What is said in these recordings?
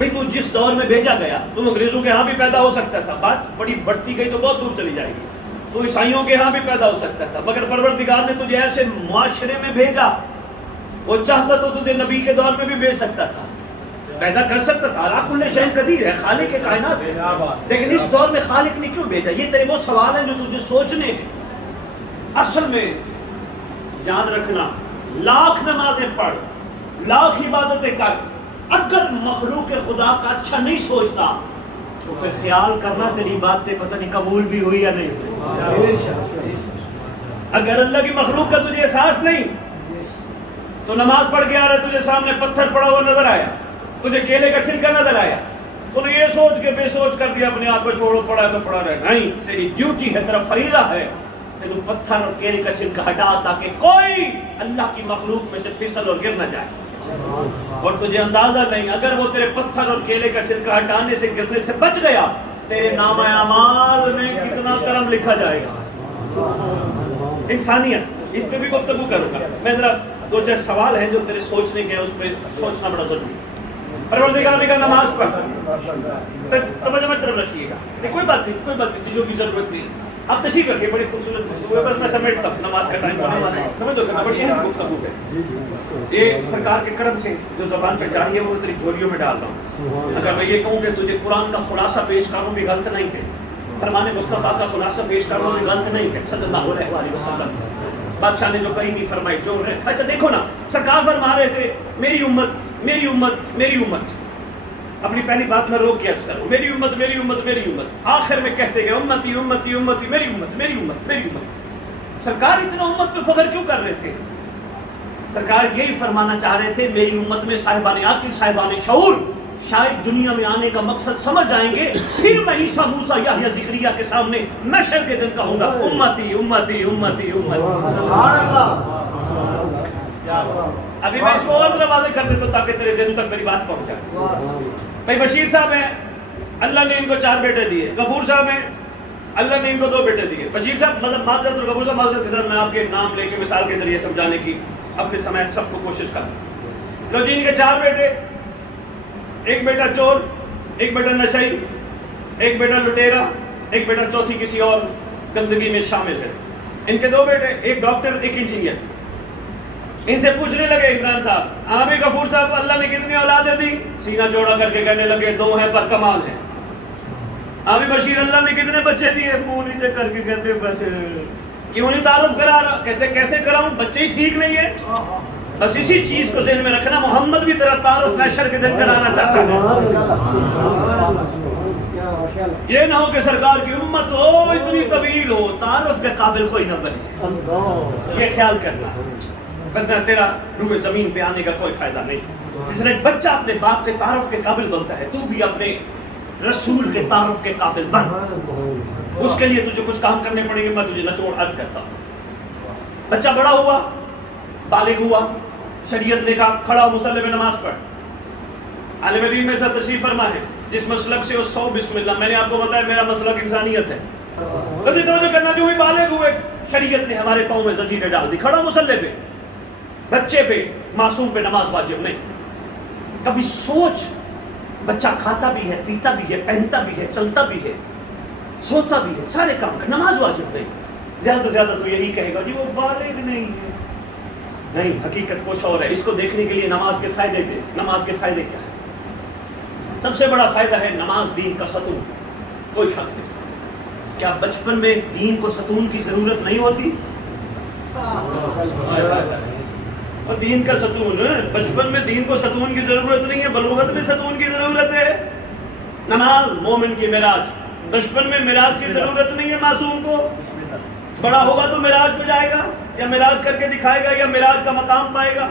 بھئی تو جس دور میں بھیجا گیا تم انگریزوں کے ہاں بھی پیدا ہو سکتا تھا، بات بڑی بڑھتی گئی تو بہت دور چلی جائے گی، تو عیسائیوں کے ہاں بھی پیدا ہو سکتا تھا، مگر پروردگار نے تجھے ایسے معاشرے میں بھیجا، وہ چاہتا تو تجھے نبی کے دور میں بھی بھیج سکتا تھا، پیدا کر سکتا تھا، اللہ کل شیء قدیر ہے، خالق کائنات ہے، لیکن اس دور میں خالق نے کیوں بھیجا؟ یہ تیرے وہ سوال ہیں جو تجھے سوچنے ہیں۔ اصل میں یاد رکھنا، لاکھ نمازیں پڑھ، لاکھ عبادتیں کر، اگر مخلوق خدا کا اچھا نہیں سوچتا تو پھر خیال کرنا تیری باتیں پتہ نہیں قبول بھی ہوئی یا نہیں ہوئی۔ اگر اللہ کی مخلوق کا تجھے احساس نہیں تو نماز پڑھ کے آ رہا، تجھے سامنے پتھر پڑا ہوا نظر آیا، تجھے کیلے کا چھلکا نظر آیا، تو نے یہ سوچ کے بے سوچ کر دیا اپنے آپ کو، چھوڑو پڑا ہے تو پڑا رہے، نہیں، تیری ڈیوٹی ہے، تیرا فریضہ ہے کہ تو پتھر اور کیلے کا چھلکا ہٹا تاکہ کوئی اللہ کی مخلوق میں سے پھسل اور گر نہ جائے۔ اور تجھے اندازہ نہیں، اگر وہ تیرے پتھر اور کیلے کا چھلکا ہٹانے سے گرنے سے بچ گیا، تیرے نامہ اعمال میں کتنا کرم لکھا جائے گا۔ انسانیت، اس پہ بھی گفتگو کروں گا میں، ذرا دو چار سوال ہیں جو تیرے سوچنے کے ہیں، اس پہ سوچنا بڑا ضروری ہے۔ پروردگار نے کہا نماز پڑھ، توجہ میں طرف رکھیے گا، کوئی بات نہیں، کوئی بات نہیں، تجھے کی ضرورت نہیں، آپ تشریف رکھیے، بڑی خوبصورت گفتگو ہے، بس میں سمیٹتا ہوں، نماز کا ٹائم بنا سمجھو کرنا، بڑی اہم گفتگو ہے، یہ سرکار کے کرم سے جو زبان پہ جاری ہے وہ تیری جھولیوں میں ڈال رہا ہوں۔ اگر میں یہ کہوں کہ تجھے قرآن کا خلاصہ پیش کروں بھی غلط نہیں ہے، فرمان مصطفیٰ کا خلاصہ پیش کروں بھی غلط نہیں ہے، صلی اللہ علیہ وسلم، بادشاہ نے جو کہی نہیں فرمائی، جو رہے۔ اچھا دیکھو نا، سرکار فرما رہے تھے میری امت، میری امت، میری امت، اپنی پہلی بات میں روک کے عرض کروں، میری امت، میری امت، میری امت، آخر میں کہتے گئے امتی امتی امتی، میری امت، میری امت، میری امت۔ سرکار اتنا امت پہ فخر کیوں کر رہے تھے؟ سرکار یہی فرمانا چاہ رہے تھے میری امت میں صاحبان عقل، صاحبان شعور شاید دنیا میں آنے کا مقصد سمجھ جائیں گے، پھر میں عیسیٰ موسیٰ یحییٰ زکریا کے سامنے محشر کے دن کہوں گا امتی امتی امتی امتی۔ سبحان اللہ۔ ابھی میں اس کو اور واضح کر دیتا ہوں تاکہ تیرے ذہن تک میری بات پہنچ جائے۔ بھائی بشیر صاحب ہیں، اللہ نے ان کو 4 بیٹے دیے، غفور صاحب ہیں، اللہ نے ان کو 2 بیٹے دیے۔ بشیر صاحب معذرت، اور غفور صاحب معذرت کے ساتھ میں آپ کے نام لے کے مثال کے ذریعے سمجھانے کی اپنے سمے سب کو کوشش کروں۔ لو جی، ان کے 4 بیٹے، ایک بیٹا چور، ایک بیٹا نشئی، ایک بیٹا لٹیرا، ایک بیٹا چوتھی کسی اور گندگی میں شامل ہے۔ ان کے 2 بیٹے، ایک ڈاکٹر، ایک انجینئر۔ ان سے پوچھنے لگے عمران صاحب، ہاں بھی غفور صاحب اللہ نے کتنی اولادیں دی؟ سینہ چوڑا کر کے کہنے لگے 2 ہیں پر کمال ہے۔ ہاں بھی بشیر اللہ نے کتنے بچے دیے؟ منہ نیچے کر کے کہتے بس کیوں نہیں تعارف کرا رہا؟ کہتے کیسے کراؤں، بچے ہی ٹھیک نہیں ہے۔ بس اسی چیز کو ذہن میں رکھنا، محمد بھی تیرا تعارف محشر کے دن کرانا چاہتا ہے۔ یہ نہ ہو کہ سرکار کی امت ہو اتنی طویل ہو تعارف کے قابل کوئی نہ بنے، یہ خیال کرنا، ورنہ تیرا روح زمین پہ آنے کا کوئی فائدہ نہیں۔ جس طرح ایک بچہ اپنے باپ کے تعارف کے قابل بنتا ہے، تو بھی اپنے رسول کے تعارف کے قابل بن۔ اس کے لیے تجھے کچھ کام کرنے پڑیں گے، میں تجھے نچوڑ عرض کرتا ہوں۔ بچہ بڑا ہوا، بالغ ہوا، شریعت نے کہا کھڑا مصلی پہ نماز پڑھ۔ عالم دین میں تشریف فرما ہے، جس مسلک سے 100 بسم اللہ، میں نے آپ کو بتایا میرا مسلک انسانیت ہے، کبھی توجہ کرنا، جو بھی بالغ ہوئے شریعت نے ہمارے پاؤں میں زنجیریں ڈال دی، کھڑا مصلی پہ، بچے پہ، معصوم پہ نماز واجب نہیں۔ کبھی سوچ، بچہ کھاتا بھی ہے، پیتا بھی ہے، پہنتا بھی ہے، چلتا بھی ہے، سوتا بھی ہے، سارے کام کر، نماز واجب نہیں۔ زیادہ سے زیادہ تو یہی کہے گا جی وہ بالغ نہیں ہے۔ نہیں، حقیقت کچھ اور ہے۔ اس کو دیکھنے کے لیے نماز کے فائدے تھے۔ نماز کے فائدے کیا ہے؟ سب سے بڑا فائدہ ہے نماز دین کا ستون، کوئی شک نہیں۔ کیا بچپن میں دین کو ستون کی ضرورت نہیں ہوتی؟ اور دین کا ستون، بچپن میں دین کو ستون کی ضرورت نہیں ہے، بلوغت میں ستون کی ضرورت ہے۔ نماز مومن کی معراج، بچپن میں معراج کی ضرورت نہیں ہے معصوم کو، بڑا ہوگا تو معراج پہ جائے گا یا معراج کر کے دکھائے گا یا معراج کا مقام پائے گا؟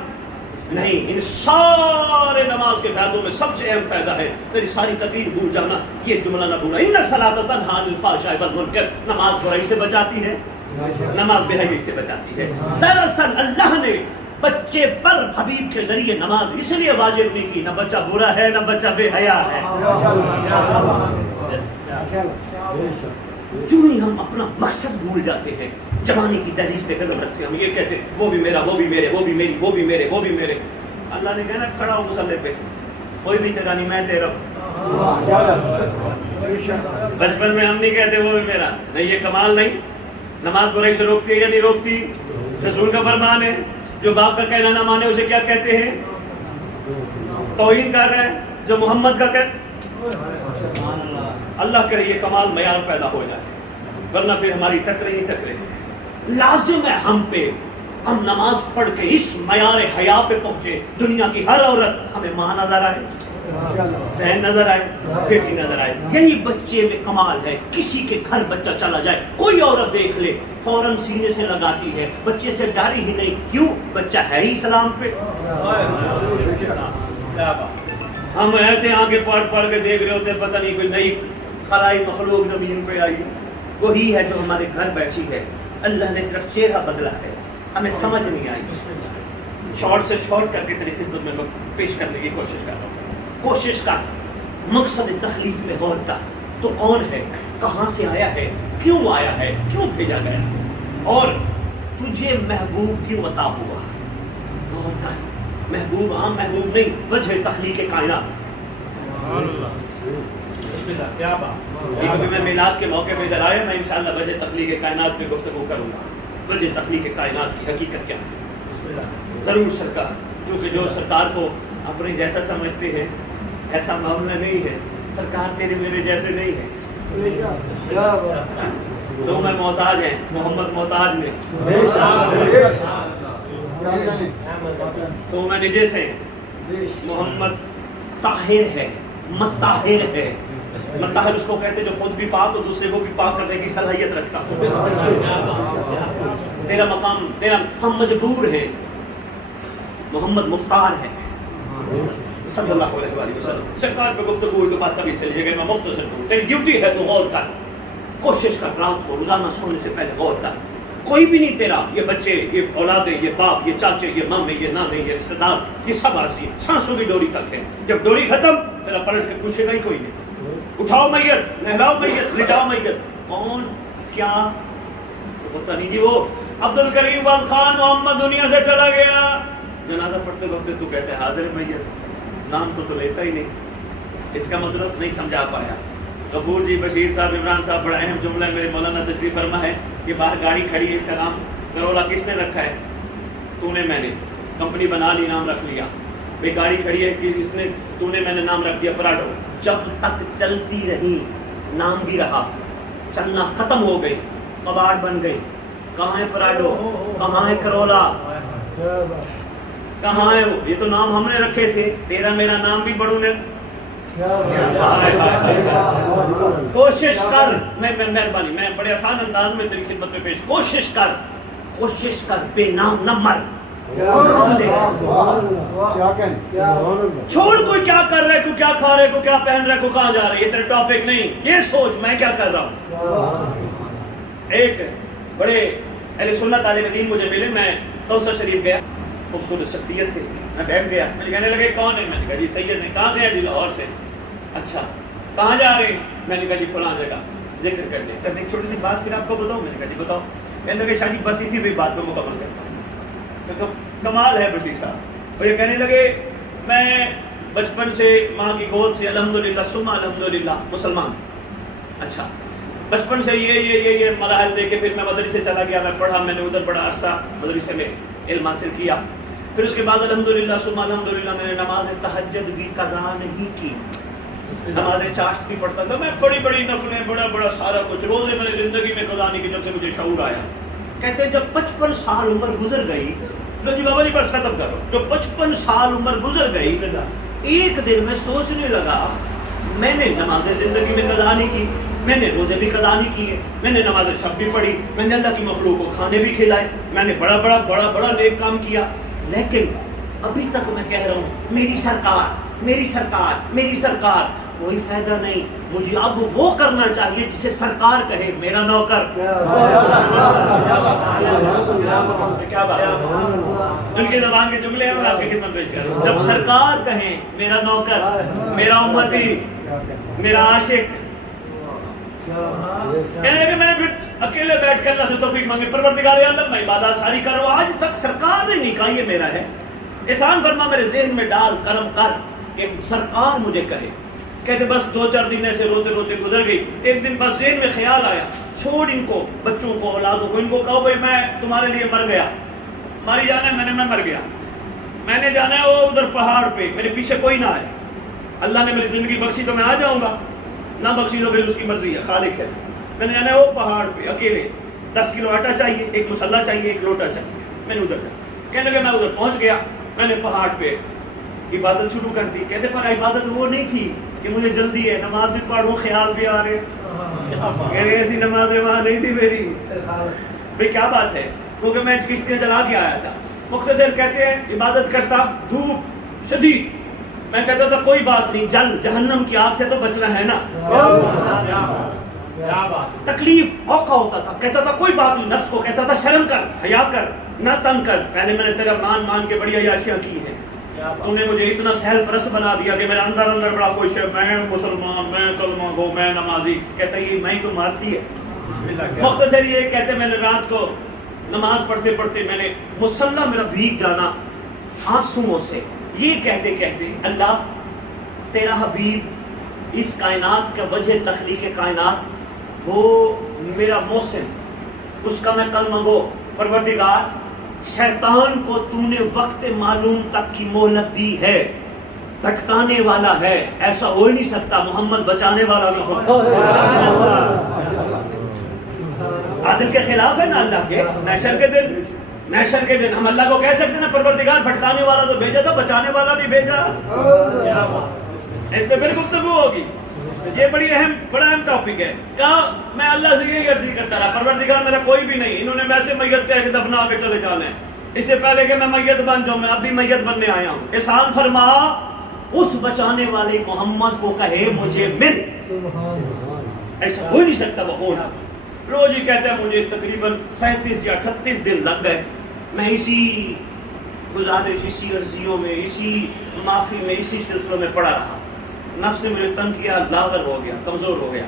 نہیں۔ ان سارے نماز کے فائدوں میں سب سے اہم فائدہ ہے، میری ساری تقریر بھول جانا، یہ جملہ نہ بھولنا، ان الصلاۃ تنہی عن الفحشاء والمنکر، نماز برائی سے بچاتی ہے، نماز بے حیائی سے بچاتی ہے۔ دراصل اللہ نے بچے پر حبیب کے ذریعے نماز اس لیے واجب نہیں کی، نہ بچہ برا ہے نہ بچہ بے حیا ہے۔ جو ہی ہم اپنا مقصد بھول جاتے ہیں، جوانی کی دہلیز پہ قدم رکھتے ہیں، ہم یہ کہتے ہیں وہ بھی میرا، وہ بھی میرے، وہ بھی میری، وہ بھی میرے، وہ بھی میرے۔ اللہ نے کہنا کھڑا ہو مصلی پہ، کوئی بھی تیرا نہیں، میں تیرا ہوں۔ بچپن میں ہم نہیں کہتے وہ بھی میرا، نہیں یہ کمال نہیں؟ نماز برائی سے روکتی ہے یا نہیں روکتی؟ رسول کا فرمان ہے، جو باپ کا کہنا نہ مانے اسے کیا کہتے ہیں؟ توہین کر رہے ہیں۔ جو محمد کا اللہ کرے یہ کمال معیار پیدا ہو جائے، ورنہ پھر ہماری ٹکرے ہی ٹکرے۔ لازم ہے ہم پہ، ہم نماز پڑھ کے اس معیار حیا پہ پہنچے، دنیا کی ہر عورت ہمیں ماں نظر آئے، بہن نظر آئے، بیٹی نظر آئے۔ یہی بچے میں کمال ہے۔ کسی کے گھر بچہ چلا جائے، کوئی عورت دیکھ لے، فوراً سینے سے لگاتی ہے، بچے سے ڈاری ہی نہیں۔ کیوں؟ بچہ ہے ہی اسلام پہ۔ ہم ایسے آگے پڑھ کے دیکھ رہے ہوتے ہیں، پتہ نہیں کوئی نئی خلائی مخلوق زمین پہ آئی، وہی ہے جو ہمارے گھر بیٹھی ہے۔ اللہ نے صرف چہرہ بدلا ہے، ہمیں سمجھ نہیں آئی۔ شارٹ سے شارٹ کر کے تیری خدمت میں پیش کرنے کی کوشش کر رہا ہوں۔ کوشش کر، مقصد تخلیق پہ غور کر، تو کون ہے، کہاں سے آیا ہے، کیوں آیا ہے، کیوں بھیجا گیا، اور تجھے محبوب کیوں عطا ہوا۔ غور کر، محبوب عام محبوب نہیں، وجہ تخلیق کائنات۔ کیونکہ میں میلاد کے موقع پہ ادھر آیا، میں انشاءاللہ وجہ تخلیق کائنات پہ گفتگو کروں گا، وجہ تخلیق کائنات کی حقیقت کیا ہے۔ ضرور سرکار، چونکہ جو سرکار کو اپنے جیسا سمجھتے ہیں ایسا معاملہ نہیں ہے، سرکار تیرے میرے جیسے نہیں ہے۔ تو میں محتاج ہیں، محمد محتاج میں، تو میں نجس ہے، محمد طاہر ہے، مطہر ہے۔ مطہر اس کو کہتے جو خود بھی پاک اور دوسرے کو بھی پاک کرنے کی صلاحیت رکھتا۔ تیرا مقام، تیرا، ہم مجبور ہیں، محمد مختار ہے صلی اللہ علیہ وآلہ وسلم۔ سرکار پہ گفتگو ہوئی تو بات تبھی چلی گئی، میں مختصر ہوں، تیری ڈیوٹی ہے تو غور کر، کوشش کر، رات کو روزانہ سونے سے پہلے غور کر۔ کوئی بھی نہیں تیرا، یہ بچے، یہ اولادیں، یہ باپ، یہ چاچے، یہ مامے، یہ نانے، یہ رشتہ دار، یہ سب عارضی ہیں، سانسوں کی ڈوری تک ہے۔ جب ڈوری ختم، تیرا پلٹ کے پوچھے گا ہی کوئی نہیں۔ اٹھاؤ میت، نہلاؤ میت، لٹاؤ میت، کون کیا پتہ نہیں۔ جی وہ عبد الکریم خان محمد دنیا سے چلا گیا، جنازہ پڑھتے وقت تو کہتے ہیں حاضر میت، نام تو لیتا ہی نہیں۔ اس کا مطلب نہیں سمجھا پایا۔ غفور جی، بشیر صاحب، عمران صاحب، بڑا اہم جملہ ہے، میرے مولانا تشریف فرما ہے، یہ باہر گاڑی کھڑی ہے، اس کا نام کرولا کس نے رکھا ہے؟ تو نے، میں نے، کمپنی بنا لی، نام رکھ لیا۔ بھئی گاڑی کھڑی ہے کہ اس نے، تو نے، میں نے نام رکھ دیا پراڈو۔ جب تک چلتی رہی نام بھی رہا، چلنا ختم ہو گئی، کباڑ بن گئی۔ کہاں ہے پراڈو، کہاں ہے کرولا، کہاں ہے وہ؟ یہ تو نام ہم نے رکھے تھے، تیرا میرا نام بھی بڑوں نے۔ کوشش کر، میں مہربانی، میں بڑے آسان انداز میں تیری خدمت میں پیش، کوشش کر بے نام نہ مر۔ چھوڑ کوئی کیا کر رہا ہے، کوئی کیا کھا رہا ہے، کوئی کیا پہن رہا ہے، کوئی کہاں جا رہا ہے، یہ تیرے ٹاپک نہیں۔ یہ سوچ میں کیا کر رہا ہوں۔ ایک بڑے اہل سنت طالب دین مجھے ملے، میں کوثر شریف گیا، خوبصورت شخصیت تھی، میں بیٹھ گیا، میں کہنے لگے کون ہے؟ میں نے کہا جی سید نے۔ کہاں سے ہے؟ جی لاہور سے۔ اچھا کہاں جا رہے ہیں؟ میں نے کہا جی فلاں جگہ ذکر کرنے۔ تب ایک چھوٹی سی بات پھر آپ کو بتاؤں؟ میں نے کہا جی بتاؤ۔ کہنے لگے شاہ جی بس اسی بھی بات کو مکمل کرتا ہوں۔ کمال ہے بشیر صاحب۔ اور یہ کہنے لگے میں بچپن سے ماں کی گود سے الحمدللہ ثم الحمدللہ مسلمان۔ اچھا بچپن سے یہ مراحل دیکھے، پھر میں مدرسے چلا گیا، میں پڑھا، میں نے ادھر بڑا عرصہ مدرسے میں علم حاصل کیا۔ پھر اس کے بعد الحمدللہ ثم الحمدللہ میں نے نماز تہجد بھی قضا نہیں کی، نماز چاشت بھی پڑھتا تھا میں، بڑی بڑی نفلیں، بڑا سارا کچھ، روزے میں نے زندگی میں قضا نہیں کی جب سے مجھے شعور آیا۔ کہتے ہیں جب 55 سال عمر گزر گئی، لو جی بابا جی بس ختم کرو، جو 55 سال عمر گزر گئی، ایک دن میں سوچنے لگا میں نے نماز زندگی میں قضا نہیں کی، میں نے روزے بھی قضا نہیں کیے، میں نے نماز شب بھی پڑھی، میں نے اللہ کی مخلوق کو کھانے بھی کھلائے، میں نے بڑا نیک کام کیا، لیکن ابھی تک میں کہہ رہا ہوں میری سرکار، کوئی فائدہ نہیں۔ مجھے اب وہ کرنا چاہیے جسے سرکار کہے میرا نوکر۔ کیا بات، ان کی زبان کے جملے ہیں، میں آپ کی خدمت پیش کر رہا ہوں۔ جب سرکار کہیں میرا نوکر، میرا امتی، میرا عاشق، کہنے کہ میں نے پھر اکیلے بیٹھ کر اللہ سے توفیق مانگی، پروردگار عالم میں عبادات ساری کرو، آج تک سرکار نے نہیں کہا یہ میرا ہے، احسان فرما میرے ذہن میں ڈال، کرم کر کہ سرکار مجھے کہے. کہتے بس 2-4 دن ایسے روتے روتے گزر گئی. ایک دن بس ذہن میں خیال آیا, چھوڑ ان کو, بچوں کو, اولادوں کو, ان کو کہو بھائی میں تمہارے لیے مر گیا, ماری جانا ہے, میں مر گیا, میں نے جانا ہے وہ ادھر پہاڑ پہ, میرے پیچھے کوئی نہ آئے. اللہ نے میری زندگی بخشی تو میں آ جاؤں گا, نہ بخشی تو پھر اس کی مرضی ہے, خالق ہے. میں نے جانا ہے وہ پہاڑ پہ اکیلے, 10 کلو آٹا چاہیے, ایک مسلح چاہیے, ایک لوٹا چاہیے. میں نے ادھر گیا, کہنے لگا میں ادھر پہنچ گیا, میں نے پہاڑ پہ عبادت شروع کر دی. کہتے پر عبادت وہ نہیں تھی کہ مجھے جلدی ہے, نماز بھی پڑھوں, خیال بھی آ رہے. ایسی نمازیں وہاں نہیں تھی میری. بھئی کیا بات ہے, کیونکہ میں کشتیاں چلا کے آیا تھا. مختصر کہتے ہیں عبادت کرتا, دھوپ شدید, میں کہتا تھا کوئی بات نہیں, جہنم کی آگ سے تو بچنا ہے نا. تکلیف اوقع ہوتا تھا, کہتا تھا کوئی بات نہیں, نفس کو کہتا تھا شرم کر, حیا کر, نہ تنگ کر. پہلے میں نے تیرا مان کے بڑی عیاشیاں کی ہیں, تو نے مجھے اتنا سہل پرست بنا دیا کہ میرا اندر بڑا خوش ہے, میں مسلمان, میں کلمہ گو, میں نمازی. کہتا یہ میں ہی تو مارتی ہے. مختصر یہ کہتے میں نے رات کو نماز پڑھتے پڑھتے میں نے مصلی میرا بھیگ جانا آنسوؤں سے. یہ کہتے کہتے اللہ تیرا حبیب اس کائنات کا وجہ تخلیق کائنات, وہ میرا محسن, اس کا میں کلمہ گو. پروردگار شیطان کو تو نے وقت معلوم تک کی مہلت دی ہے, بھٹکانے والا ہے, ایسا ہو ہی نہیں سکتا, محمد بچانے والا بھی ہو. عادل کے خلاف ہے نا اللہ کے. نیشر کے دن ہم اللہ کو کہہ سکتے ہیں نا پروردگار بھٹکانے والا تو بھیجا تھا, بچانے والا نہیں بھیجا. اس پہ پھر گفتگو ہوگی, یہ بڑا اہم ٹاپک ہے. کہا میں اللہ سے یہی عرضی کرتا رہا, پروردگار میرا کوئی بھی نہیں, انہوں نے ویسے میت کہہ کے دفنا کے چلے جانے ہیں, اس سے پہلے کہ میں میت بن جاؤں, میں اب بھی میت بننے آیا ہوں. احسان فرما اس بچانے والے محمد کو کہے مجھے مل. ایسا ہو نہیں سکتا وہ ہونا. روز ہی کہتا ہے مجھے تقریباً 37 یا 38 دن لگ گئے, میں اسی گزارش, اسی عرضیوں میں, اسی معافی میں, اسی سلسلوں میں پڑا رہا. نفس نے مجھے تنگ کیا, لاغر ہو گیا, کمزور ہو گیا.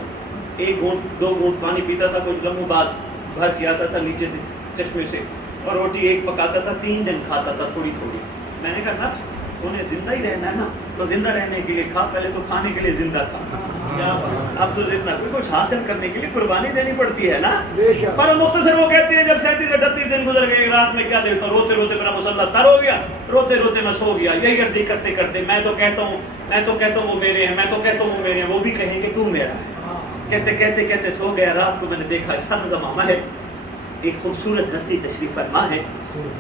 1 گھونٹ 2 گھونٹ پانی پیتا تھا, کچھ لمحوں بعد بھر کے آتا تھا نیچے سے چشمے سے, اور روٹی 1 پکاتا تھا, 3 دن کھاتا تھا تھوڑی تھوڑی. میں نے کہا نفس انہیں زندہ ہی رہنا ہے نا, تو زندہ رہنے کے لیے کھا, پہلے تو کھانے کے لیے زندہ تھا. اب تو زندہ کچھ حاصل کرنے کے لیے قربانی دینی پڑتی ہے نا. پر مختصر وہ کہتے ہیں جب 37-38 دن گزر گئے, ایک رات میں کیا دیتا, روتے روتے میرا مسلح تر ہو گیا, روتے روتے میں سو گیا. یہی عرضی کرتے کرتے میں تو کہتا ہوں وہ میرے ہیں, میں تو کہتا ہوں وہ میرے ہیں, وہ بھی کہیں کہ تو میرا ہے. کہتے سو گیا. رات کو میں نے دیکھا ایک سبز امامہ ہے, ایک خوبصورت ہستی تشریف فرما ہے,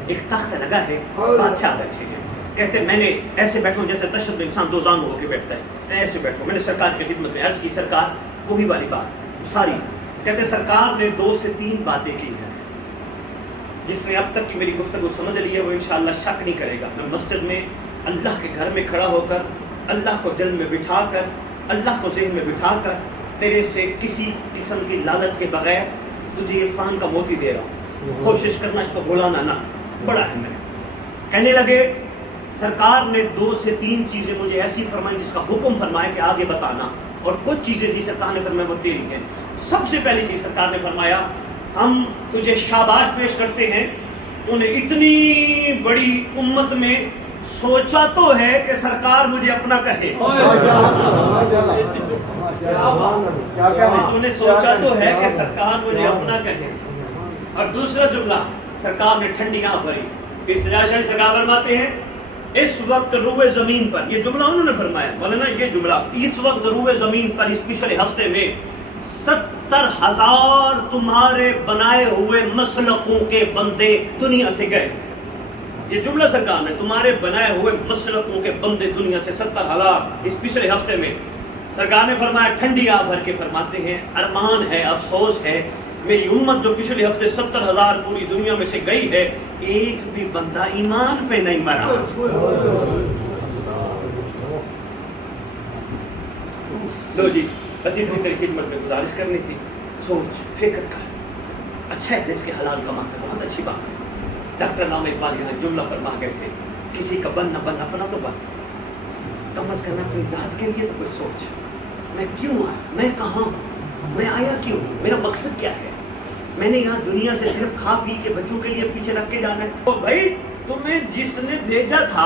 ایک تخت لگا ہے, بادشاہ بیٹھے ہیں. کہتے میں نے ایسے بیٹھوں جیسے تشدد میں انسان 2 زانو ہو کے بیٹھتا ہے, میں ایسے بیٹھوں. میں نے سرکار کی خدمت میں عرض کی, سرکار وہی والی بات ساری. کہتے سرکار نے 2 سے 3 باتیں کی ہیں, جس نے اب تک کی میری گفتگو سمجھ لی ہے وہ انشاءاللہ شک نہیں کرے گا. میں مسجد میں اللہ کے گھر میں کھڑا ہو کر, اللہ کو دل میں بٹھا کر, اللہ کو ذہن میں بٹھا کر, تیرے سے کسی قسم کی لالچ کے بغیر تجھے عرفان کا موتی دے رہا ہوں, کوشش کرنا اس کو بھلانا نہ, بڑا اہم ہے. کہنے لگے سرکار نے 2 سے 3 چیزیں مجھے ایسی فرمائی جس کا حکم فرمایا کہ آگے بتانا, اور کچھ چیزیں تھی سرکار نے فرمایا وہ تیری ہیں. سب سے پہلی چیز سرکار نے فرمایا ہم تجھے شاباش پیش کرتے ہیں, انہیں اتنی بڑی امت میں سوچا تو ہے کہ سرکار مجھے اپنا کہے. انہیں سوچا تو ہے کہ سرکار مجھے اپنا کہے. اور دوسرا جملہ سرکار نے ٹھنڈیاں بھری. پھر سجاد سرکار فرماتے ہیں اس وقت روئے زمین پر, یہ جملہ انہوں نے فرمایا, مولانا یہ جملہ, اس وقت روئے زمین پر اس پچھلے ہفتے میں 70,000 تمہارے بنائے ہوئے مسلکوں کے بندے دنیا سے گئے. یہ جملہ سرکار نے, تمہارے بنائے ہوئے مسلکوں کے بندے دنیا سے 70,000 اس پچھلے ہفتے میں. سرکار نے فرمایا ٹھنڈی آ بھر کے فرماتے ہیں ارمان ہے, افسوس ہے, میری امت جو پچھلے ہفتے 70,000 پوری دنیا میں سے گئی ہے, ایک بھی بندہ ایمان پہ نہیں مرا. لو جی, بس اتنی تیری خدمت میں گزارش کرنی تھی. سوچ فکر کر, اچھا ہے رزق حلال کماتا, بہت اچھی بات ہے. ڈاکٹر علامہ اقبال یہاں جملہ فرما گئے تھے, کسی کا بن نہ بن, اپنا تو بن, کم از کم اپنی ذات کے لیے تو کوئی سوچ. میں کیوں آیا, میں کہاں ہوں, میں آیا کیوں, میرا مقصد کیا ہے. میں نے یہاں دنیا سے صرف کھا پی کے بچوں کے لیے پیچھے رکھ کے جانا ہے. تو بھائی تمہیں جس نے بھیجا تھا